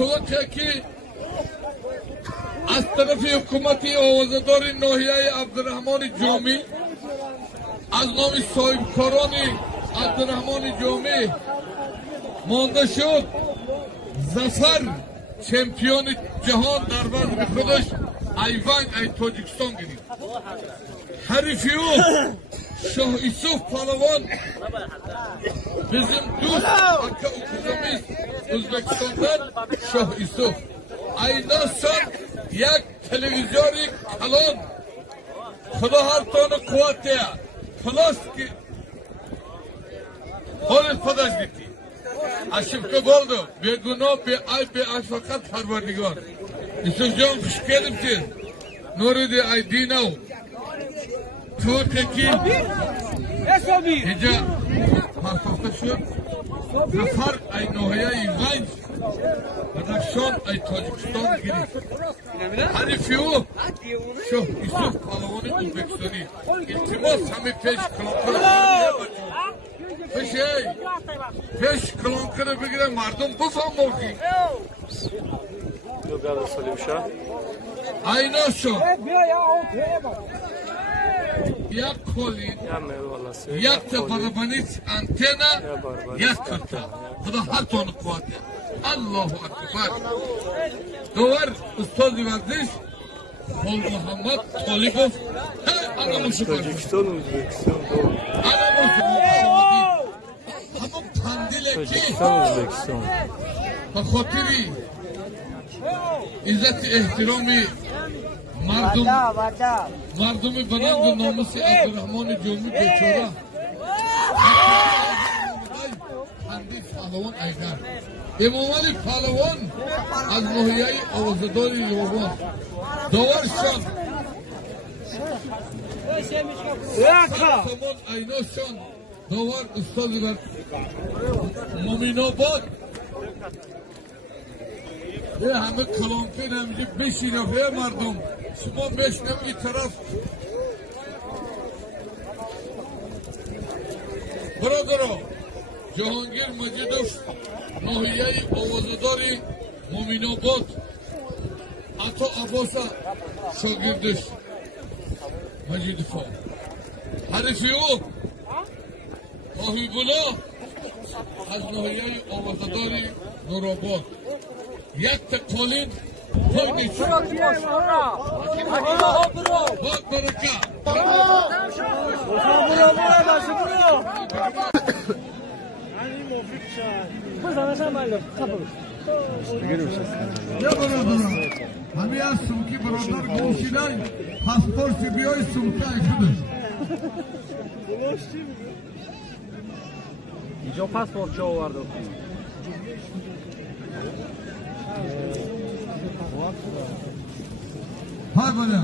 متوقع که از طرف حکومتی آوازدار ناحیه عبدالرحمن جامی از نام صاحبکاران عبدالرحمن جامی مانده شد ظفر چمپیون جهان در وزن خودش ایوان ای تاجیکستان گرفت. حریفی او شاه یوسف پهلوان bizim دوست اکا اکوزامیز ازبکستاندن شاه یوسف اینا سن یک تلویزیونی کلان خدا هر تان قوته پلاس که حالت پدش دیتی اشیفته بالدو به گناه به ای به ای فقط پروردگار یوسف جان خوش کردیم که نورد ای دینو تو تکی اینجا پرفافته شد ظفر ای ناحیه ایوانج بدخشان ای تاجیکستان گرفت. حریفی او شاه یوسف پهلوان ازبکستانی التماس همه پیش کلانکر پیش کلانکر بگیره مردم بفهم موقعی اینا شد یک کلین یک تبربانیت انتینا یک کرتا خدا هر تان قواته الله اکبر دوار استاد ورزش خال محمد طالبوف همون تاجیکستان و ازبکستان همون پندیله که تاجیکستان و ازبکستان به خاطری عزت احترامی مردم بلند و ناموس عبدالرحمن جامی بیچاره پندی پهلوان ایگر امام علی پهلوان از ناحیه آوازدار یوبان داور شد سامان اینا شد داور استاد در مومین آباد یه همه کلانکن همینجا بشینه مردم شما بشنم این طرف برادرها جهانگیر مجیدوف ناحیه آوازداری مومین آباد عطا عباسا شاگردش مجیدوف حریفی او حبیب الله از ناحیه آوازداری نورآباد یک تقالین پای نیست باید برکه یا برادران همه از سمکی برادر گوشیدن پاسپورت بیای سمکه خودش اینجا پاسپورت چه آورده های بله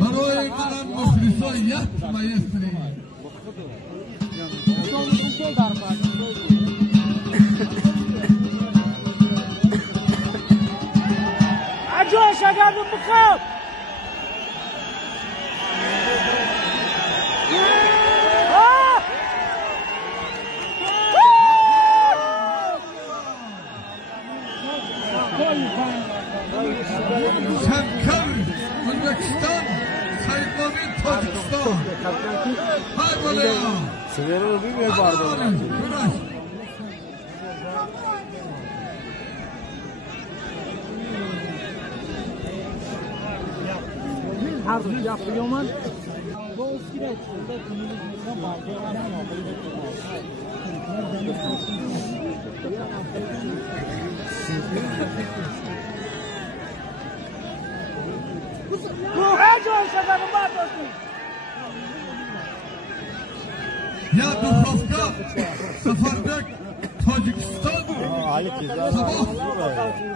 برای منم مخلصا یک مایستری عجوش اگر بخواب شنکر ازبکستان سیدمانی تاجیکستان های بله سویره رو ببینید باردار هر روز yaptı yoman. Ya Dubrovka, Safardek, Tacikistan, sabah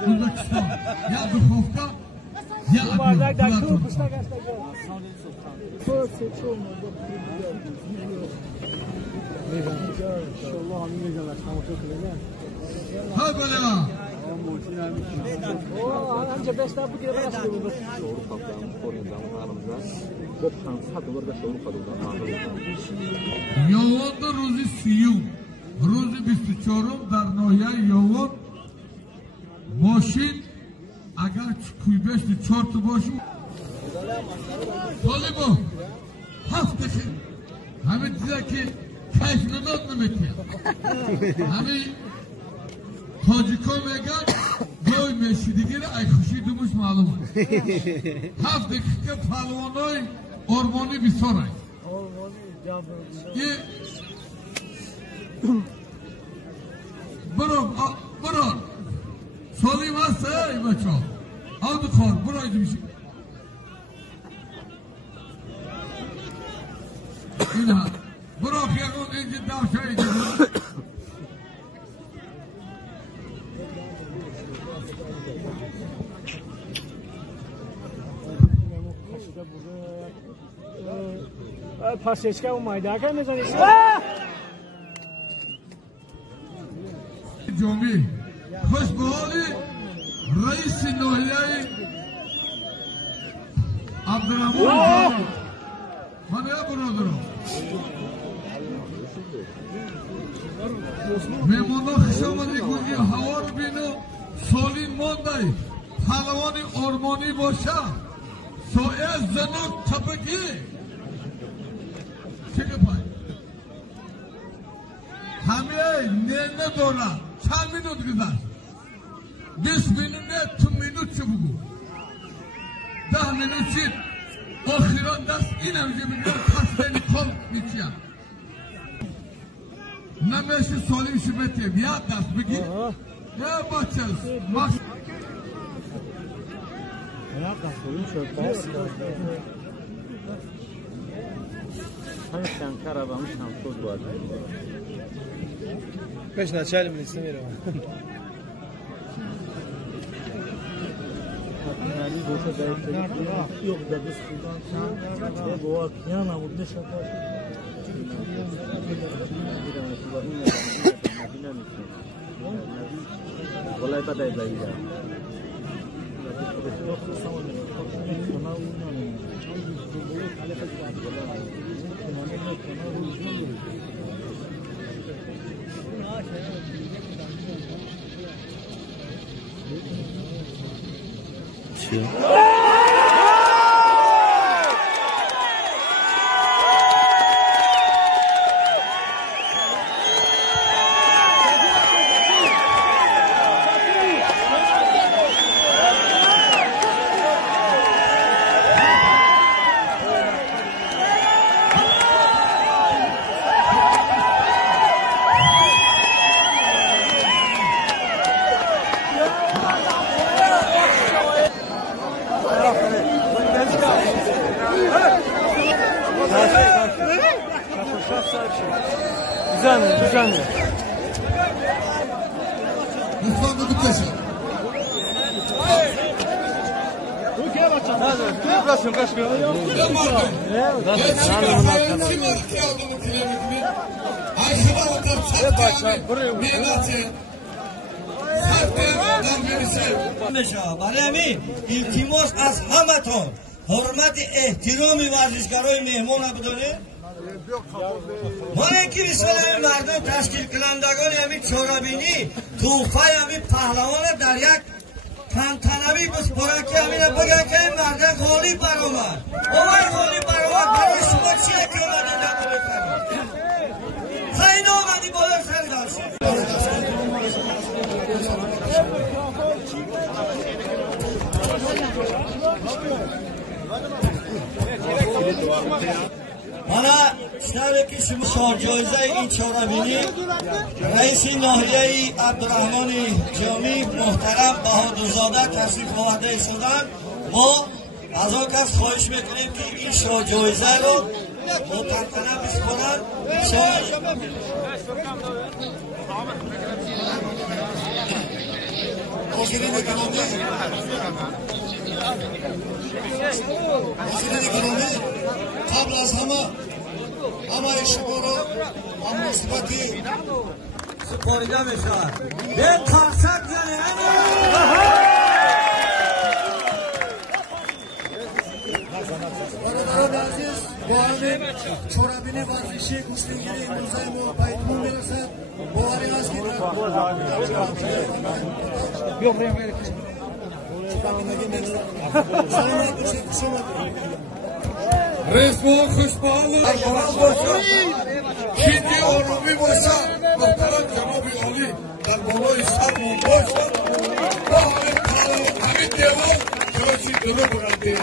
Uzbekistan. Ya Dubrovka, ya Adil. Ha böyle. Anca 5 ta bu gider başka bu. Şoğru kaptan, koruyan zamanlarımızda çok satılır da şoğru kadınlar. Yoğundu ruzi siyum. Ruzi 24 در ناحیه یوان ماشین اگر کویبش 4 تا باشه طالبا هفته که همه دیده که کشنادات نمیتیم همه تاجیکا میگن دوی میشیدگی را ای خوشی دومش معلومه هفته که پهلوانای آرمانی بسیار هست برو سالیم هست ای بچه ها آدو کار برو ایدو میشه این ها برو خیقون اینجا داشته ایدو پاسچکا اومده که میزنی جامعه خوش به حالی رئیس ناحیه عبدالرحمن من یا برادرم میمانا خوش آمدی گویی هوا رو بینو سالین مانده پهلوان آرمانی باشه سایه زنک تپکی چه پای همه نه دولت چند مینوت گذشت 20 مینوت نه تو مینوت چه بگو 10 مینوت چید آخیران دست این همجه میگم پس دینی کل میچیم نمیشه سالیم شبتیم یاد دست بگی نه بچه ماش Ayak kasılıyor çöpler. Hani sen karabamış şampoz var. Kaç началим istemiyorum. Yani boşa değiştirdik. Yok da biz kullansak. Ve bu akıyana burada şaka. Kolay kadar izleyeceğim. Güzel. Lütfen de bitmesin. Przepraszam, Kaszko. Ne vardı? Kim var ki aldı bu kilometrini? Ayşe'de otur çatkanı. Meylatı. Sartı birisi. برای التماس از همتون حرمت احترام ورزشکارای مهمان بدانید ما یکی رساله مردم تشکیل کنندگان همین چهاربینی توفه همین پهلوان در یک تنتنوی بسپارن که همین بگن که این مردم خالی برآمد اومد خالی برآمد برای شما چیه که اومدی جمع بکنید خیلی اومدی بالا سر داشتید حالا شنوه که شما چهار جایزه این چهاربینی رئیس ناحیه عبدالرحمن جامی محترم بهادرزاده تشریف آورده شدن ما از آن کس خواهش میکنیم که این چهار جایزه رو با تنتنه بسپارن قبل از همه شما رو هم مثبتی پایده می شود. به ترسک زنه برادران عزیز با همین چورابین ورزشی گوشتگیری امروزه ما به اتمام میرسد. باوری است که رسما خوشبال چیزی آرومی باشد محترم جناب عالی در بالای سرمون باشد با همین دیوار جلوشی جلو برنده